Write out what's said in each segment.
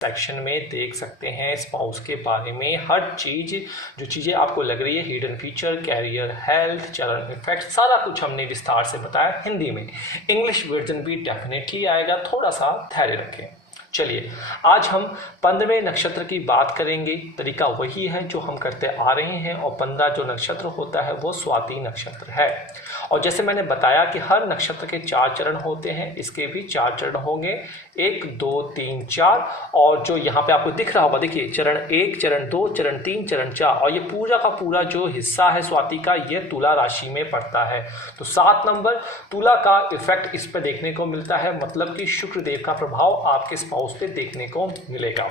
Section में देख सकते हैं स्पाउस के बारे में हर चीज़, जो चीज़ें आपको लग रही है, हिडन फीचर, कैरियर, हेल्थ, चरण इफेक्ट, सारा कुछ हमने विस्तार से बताया हिंदी में। इंग्लिश वर्जन भी डेफिनेटली आएगा, थोड़ा सा धैर्य रखें। चलिए आज हम 15वें नक्षत्र की बात करेंगे। तरीका वही है जो हम करते आ रहे हैं और 15 जो नक्षत्र होता है वो स्वाति नक्षत्र है। और जैसे मैंने बताया कि हर नक्षत्र के 4 चरण होते हैं, इसके भी 4 चरण होंगे, 1 2 3 4। और जो यहाँ पे आपको दिख रहा होगा, देखिए चरण 1, चरण 2, चरण 3, चरण 4, और ये पूरा का पूरा जो हिस्सा है स्वाति का ये तुला राशि में पड़ता है। तो 7 नंबर तुला का इफेक्ट इस पे देखने को मिलता है, मतलब कि शुक्र देव का प्रभाव आपके स्पाउस पे देखने को मिलेगा।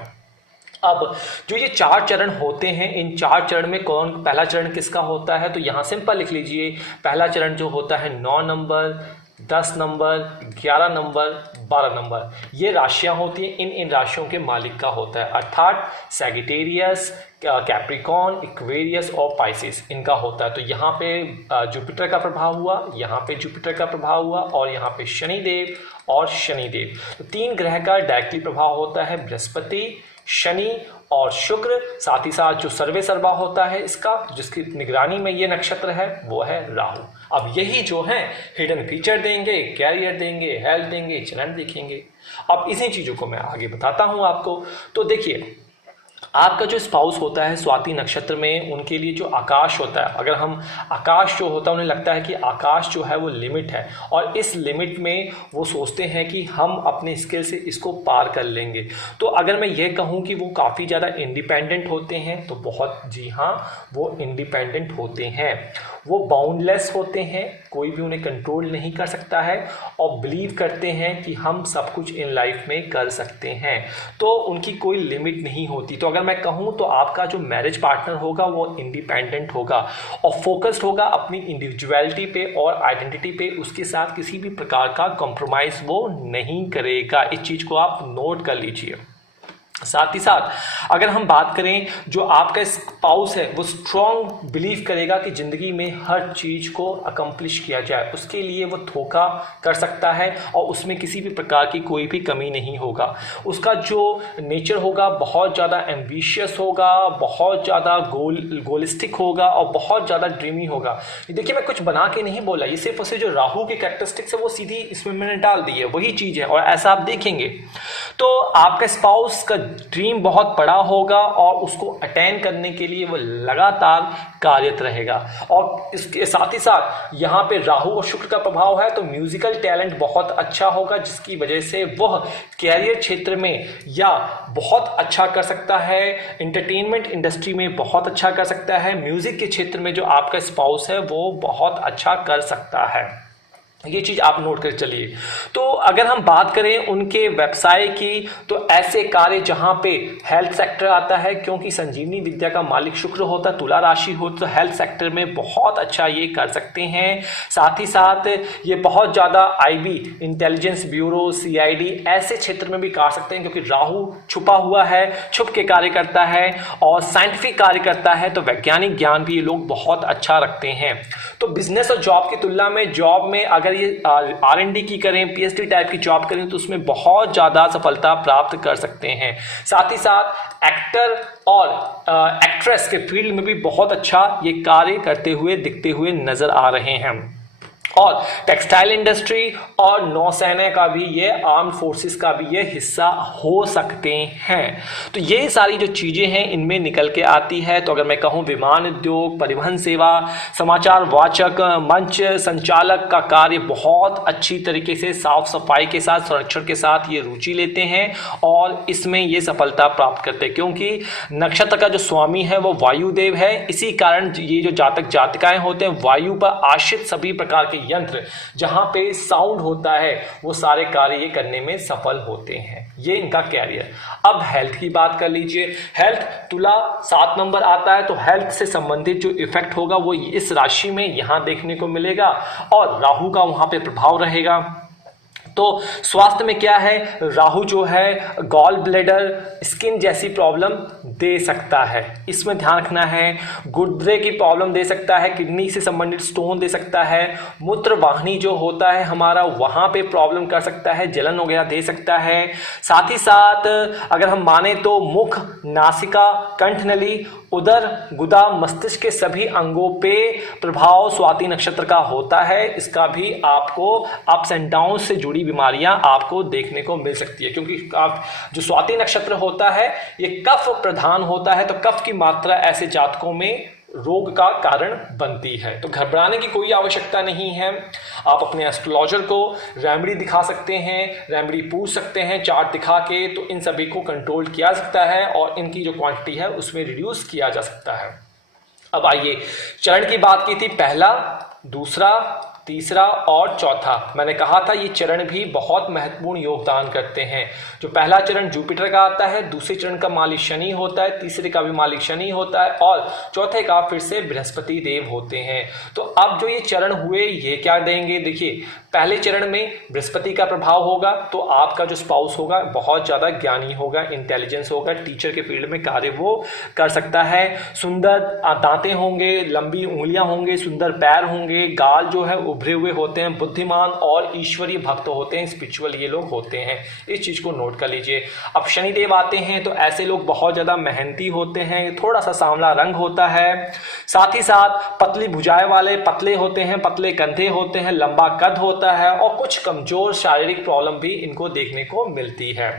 अब जो ये 4 चरण होते हैं, इन 4 चरण में कौन पहला चरण किसका होता है, तो यहाँ सिंपल लिख लीजिए। पहला चरण जो होता है 9 नंबर, 10 नंबर, 11 नंबर, 12 नंबर, ये राशियां होती हैं, इन राशियों के मालिक का होता है, अर्थात सैगिटेरियस, कैप्रिकॉन, इक्वेरियस और पाइसिस इनका होता है। तो यहाँ पे जुपिटर का प्रभाव हुआ, यहाँ पे जुपिटर का प्रभाव हुआ, और यहाँ पे शनिदेव और शनिदेव। तो 3 ग्रह का डायरेक्टली प्रभाव होता है, बृहस्पति, शनि और शुक्र। साथ ही साथ जो सर्वे सर्वा होता है इसका, जिसकी निगरानी में ये नक्षत्र है, वो है राहु। अब यही जो है हिडन फीचर देंगे, कैरियर देंगे, हेल्थ देंगे, चरण देखेंगे। अब इसी चीज़ों को मैं आगे बताता हूँ आपको। तो देखिए आपका जो स्पाउस होता है स्वाति नक्षत्र में, उनके लिए जो आकाश होता है, अगर हम आकाश जो होता है उन्हें लगता है कि आकाश जो है वो लिमिट है, और इस लिमिट में वो सोचते हैं कि हम अपने स्किल से इसको पार कर लेंगे। तो अगर मैं ये कहूँ कि वो काफ़ी ज़्यादा इंडिपेंडेंट होते हैं, तो बहुत जी हाँ, वो इंडिपेंडेंट होते हैं, वो बाउंडलेस होते हैं, कोई भी उन्हें कंट्रोल नहीं कर सकता है, और बिलीव करते हैं कि हम सब कुछ इन लाइफ में कर सकते हैं, तो उनकी कोई लिमिट नहीं होती। तो अगर मैं कहूँ तो आपका जो मैरिज पार्टनर होगा वो इंडिपेंडेंट होगा और फोकस्ड होगा अपनी इंडिविजुअलिटी पे और आइडेंटिटी पे, उसके साथ किसी भी प्रकार का कॉम्प्रोमाइज़ वो नहीं करेगा। इस चीज़ को आप नोट कर लीजिए। साथ ही साथ अगर हम बात करें, जो आपका स्पाउस है वो स्ट्रॉन्ग बिलीव करेगा कि ज़िंदगी में हर चीज़ को अकम्प्लिश किया जाए, उसके लिए वो धोखा कर सकता है और उसमें किसी भी प्रकार की कोई भी कमी नहीं होगा। उसका जो नेचर होगा बहुत ज़्यादा एम्बिशियस होगा, बहुत ज़्यादा गोलिस्टिक होगा और बहुत ज़्यादा ड्रीमी होगा। देखिए मैं कुछ बना के नहीं बोला, ये सिर्फ उसे जो राहु के कैरेक्टरिस्टिक्स है वो सीधी इसमें मैंने डाल दी है, वही चीज़ है, और ऐसा आप देखेंगे। तो आपका स्पाउस का ड्रीम बहुत बड़ा होगा और उसको अटेन करने के लिए वो लगातार कार्यरत रहेगा। और इसके साथ ही साथ यहाँ पे राहु और शुक्र का प्रभाव है, तो म्यूजिकल टैलेंट बहुत अच्छा होगा, जिसकी वजह से वह कैरियर क्षेत्र में या बहुत अच्छा कर सकता है, एंटरटेनमेंट इंडस्ट्री में बहुत अच्छा कर सकता है, म्यूजिक के क्षेत्र में जो आपका स्पाउस है वो बहुत अच्छा कर सकता है। ये चीज़ आप नोट कर चलिए। तो अगर हम बात करें उनके व्यवसाय की, तो ऐसे कार्य जहाँ पे हेल्थ सेक्टर आता है, क्योंकि संजीवनी विद्या का मालिक शुक्र होता है, तुला राशि हो, तो हेल्थ सेक्टर में बहुत अच्छा ये कर सकते हैं। साथ ही साथ ये बहुत ज़्यादा आईबी, इंटेलिजेंस ब्यूरो, सीआईडी ऐसे क्षेत्र में भी कर सकते हैं, क्योंकि राहु छुपा हुआ है, छुप के कार्य करता है और साइंटिफिक कार्य करता है, तो वैज्ञानिक ज्ञान भी ये लोग बहुत अच्छा रखते हैं। तो बिजनेस और जॉब की तुलना में, जॉब में अगर ये R&D की करें, पीएचडी टाइप की जॉब करें, तो उसमें बहुत ज़्यादा सफलता प्राप्त कर सकते हैं। साथ ही साथ एक्टर और एक्ट्रेस के फील्ड में भी बहुत अच्छा ये कार्य करते हुए दिखते हुए नजर आ रहे हैं। और टेक्सटाइल इंडस्ट्री और नौसेना का भी ये, आर्म्ड फोर्सेस का भी ये हिस्सा हो सकते हैं। तो ये सारी जो चीज़ें हैं इनमें निकल के आती है। तो अगर मैं कहूँ विमान उद्योग, परिवहन सेवा, समाचार वाचक, मंच संचालक का कार्य बहुत अच्छी तरीके से साफ सफाई के साथ, संरक्षण के साथ ये रुचि लेते हैं और इसमें ये सफलता प्राप्त करते हैं, क्योंकि नक्षत्र का जो स्वामी है वो वायुदेव है। इसी कारण ये जो जातक जातिकाएं होते हैं, वायु पर आश्रित सभी प्रकार के यंत्र जहां पे साउंड होता है, वो सारे कार्य ये करने में सफल होते हैं। ये इनका कैरियर। अब हेल्थ की बात कर लीजिए। हेल्थ तुला 7 नंबर आता है, तो हेल्थ से संबंधित जो इफेक्ट होगा वो इस राशि में यहां देखने को मिलेगा और राहु का वहां पे प्रभाव रहेगा। तो स्वास्थ्य में क्या है, राहु जो है गॉल ब्लैडर, स्किन जैसी प्रॉब्लम दे सकता है, इसमें ध्यान रखना है। गुर्दे की प्रॉब्लम दे सकता है, किडनी से संबंधित स्टोन दे सकता है, मूत्र वाहिनी जो होता है हमारा वहाँ पे प्रॉब्लम कर सकता है, जलन वगैरह दे सकता है। साथ ही साथ अगर हम माने तो मुख, नासिका, कंठनली, उदर, गुदा, मस्तिष्क के सभी अंगों पे प्रभाव स्वाति नक्षत्र का होता है। इसका भी आपको अप्स एंड डाउन से जुड़ी बीमारियां आपको देखने को मिल सकती है, क्योंकि आप जो स्वाति नक्षत्र होता है ये कफ प्रधान होता है, तो कफ की मात्रा ऐसे जातकों में रोग का कारण बनती है। तो घबराने की कोई आवश्यकता नहीं है। आप अपने एस्ट्रोलॉजर को रेमेडी दिखा सकते हैं, रेमेडी पूछ सकते हैं चार्ट दिखा के, तो इन सभी को कंट्रोल किया जा सकता है और इनकी जो क्वांटिटी है उसमें रिड्यूस किया जा सकता है। अब आइए, चरण की बात की थी, पहला, दूसरा, तीसरा और चौथा। मैंने कहा था ये चरण भी बहुत महत्वपूर्ण योगदान करते हैं। जो पहला चरण जुपिटर का आता है, दूसरे चरण का मालिक शनि होता है, तीसरे का भी मालिक शनि होता है और चौथे का फिर से बृहस्पति देव होते हैं। तो अब जो ये चरण हुए ये क्या देंगे, देखिए पहले चरण में बृहस्पति का प्रभाव होगा, तो आपका जो स्पाउस होगा बहुत ज़्यादा ज्ञानी होगा, इंटेलिजेंस होगा, टीचर के फील्ड में कार्य वो कर सकता है। सुंदर दांतें होंगे, लंबी उंगलियां होंगे, सुंदर पैर होंगे, गाल जो है उभरे हुए होते हैं, बुद्धिमान और ईश्वरीय भक्त होते हैं, स्पिरिचुअल ये लोग होते हैं, इस चीज़ को नोट कर लीजिए। अब शनिदेव आते हैं तो ऐसे लोग बहुत ज़्यादा मेहनती होते हैं, थोड़ा सा सांवला रंग होता है, साथ ही साथ पतली भुजाएं वाले, पतले होते हैं, पतले कंधे होते हैं, लंबा कद होता है और कुछ कमजोर शारीरिक प्रॉब्लम भी इनको देखने को मिलती है।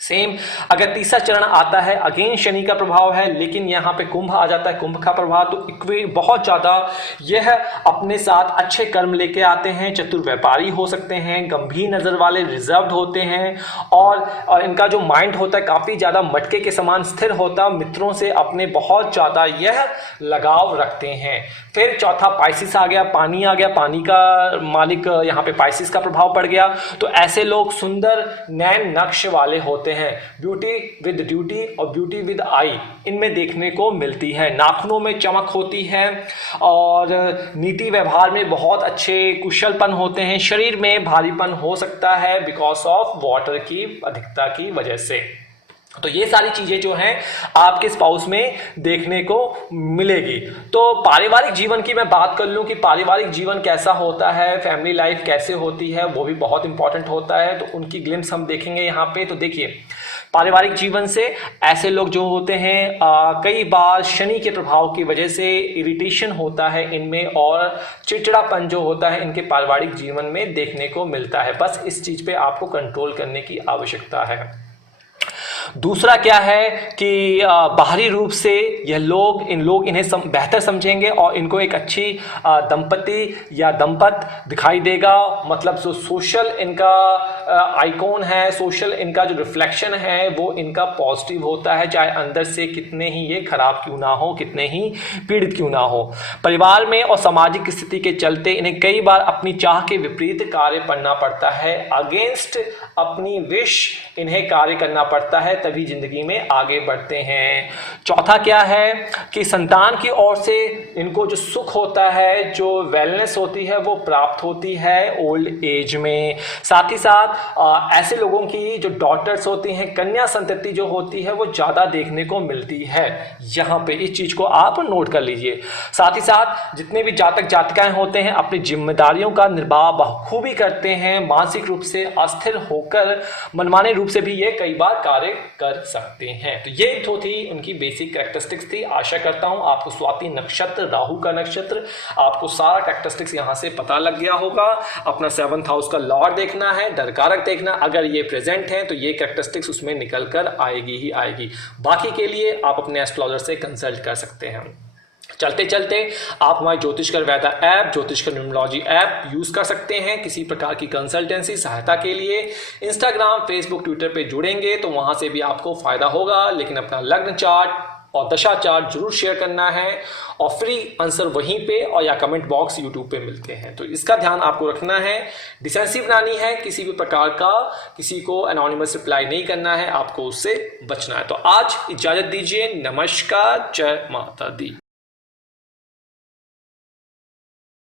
सेम अगर तीसरा चरण आता है, अगेन शनि का प्रभाव है, लेकिन यहाँ पे कुंभ आ जाता है, कुंभ का प्रभाव, तो इक्वे बहुत ज़्यादा यह अपने साथ अच्छे कर्म लेके आते हैं, चतुर व्यापारी हो सकते हैं, गंभीर नज़र वाले, रिजर्व्ड होते हैं और इनका जो माइंड होता है काफ़ी ज़्यादा मटके के समान स्थिर होता, मित्रों से अपने बहुत ज़्यादा यह लगाव रखते हैं। फिर चौथा पाइसिस आ गया, पानी आ गया, पानी का मालिक यहाँ पे पाइसिस का प्रभाव पड़ गया, तो ऐसे लोग सुंदर नैन नक्श वाले होते हैं, ब्यूटी विद ड्यूटी और ब्यूटी विद आई इनमें देखने को मिलती है। नाखूनों में चमक होती है और नीति व्यवहार में बहुत अच्छे कुशलपन होते हैं। शरीर में भारीपन हो सकता है बिकॉज ऑफ वाटर की अधिकता की वजह से। तो ये सारी चीजें जो हैं आपके स्पाउस में देखने को मिलेगी। तो पारिवारिक जीवन की मैं बात कर लूं कि पारिवारिक जीवन कैसा होता है, फैमिली लाइफ कैसे होती है, वो भी बहुत इंपॉर्टेंट होता है, तो उनकी ग्लिम्स हम देखेंगे यहाँ पे। तो देखिए पारिवारिक जीवन से ऐसे लोग जो होते हैं कई बार शनि के प्रभाव की वजह से इरिटेशन होता है इनमें और चिड़चिड़ापन जो होता है इनके पारिवारिक जीवन में देखने को मिलता है। बस इस चीज पे आपको कंट्रोल करने की आवश्यकता है। दूसरा क्या है कि बाहरी रूप से इन लोग इन्हें बेहतर समझेंगे और इनको एक अच्छी दंपति या दंपत दिखाई देगा। मतलब जो सोशल इनका आइकॉन है, सोशल इनका जो रिफ्लेक्शन है वो इनका पॉजिटिव होता है, चाहे अंदर से कितने ही ये खराब क्यों ना हो, कितने ही पीड़ित क्यों ना हो। परिवार में और सामाजिक स्थिति के चलते इन्हें कई बार अपनी चाह के विपरीत कार्य करना पड़ता है, अगेंस्ट अपनी विश इन्हें कार्य करना पड़ता है, तभी जिंदगी में आगे बढ़ते हैं। चौथा क्या है कि संतान की ओर से इनको जो सुख होता है, जो वेलनेस होती है वो प्राप्त होती है ओल्ड एज में। साथ ही साथ ऐसे लोगों की जो डॉटर्स होती हैं, कन्या संतति जो होती है वो ज्यादा देखने को मिलती है। यहाँ पे इस चीज को आप नोट कर लीजिए। साथ ही साथ जितने भी जातक जातिकाएं होते हैं अपनी जिम्मेदारियों का निर्वाह बखूबी करते हैं, मानसिक रूप से अस्थिर होकर मनमाने रूप से भी ये कई बार कार्य कर सकते हैं। तो ये तो थी उनकी बेसिक कैरेक्टरिस्टिक्स थी। आशा करता हूं आपको स्वाति नक्षत्र, राहु का नक्षत्र, आपको सारा कैरेक्टरिस्टिक्स यहां से पता लग गया होगा। अपना 7th हाउस का लॉर्ड देखना है, दरकारक देखना, अगर ये प्रेजेंट है तो ये कैरेक्टरिस्टिक्स उसमें निकल कर आएगी ही आएगी। बाकी के लिए आप अपने एस्ट्रोलॉजर से कंसल्ट कर सकते हैं। चलते चलते आप हमारे ज्योतिषकर वैदा ऐप, ज्योतिषकर न्यूमरोलॉजी ऐप यूज कर सकते हैं किसी प्रकार की कंसल्टेंसी सहायता के लिए। इंस्टाग्राम, फेसबुक, ट्विटर पे जुड़ेंगे तो वहां से भी आपको फायदा होगा, लेकिन अपना लग्न चार्ट और दशा चार्ट जरूर शेयर करना है और फ्री आंसर वहीं पे और या कमेंट बॉक्स यूट्यूब पे मिलते हैं। तो इसका ध्यान आपको रखना है। डिसेंसिव बनानी है, किसी भी प्रकार का किसी को एनोनिमस रिप्लाई नहीं करना है, आपको उससे बचना है। तो आज इजाजत दीजिए। नमस्कार, जय माता दी।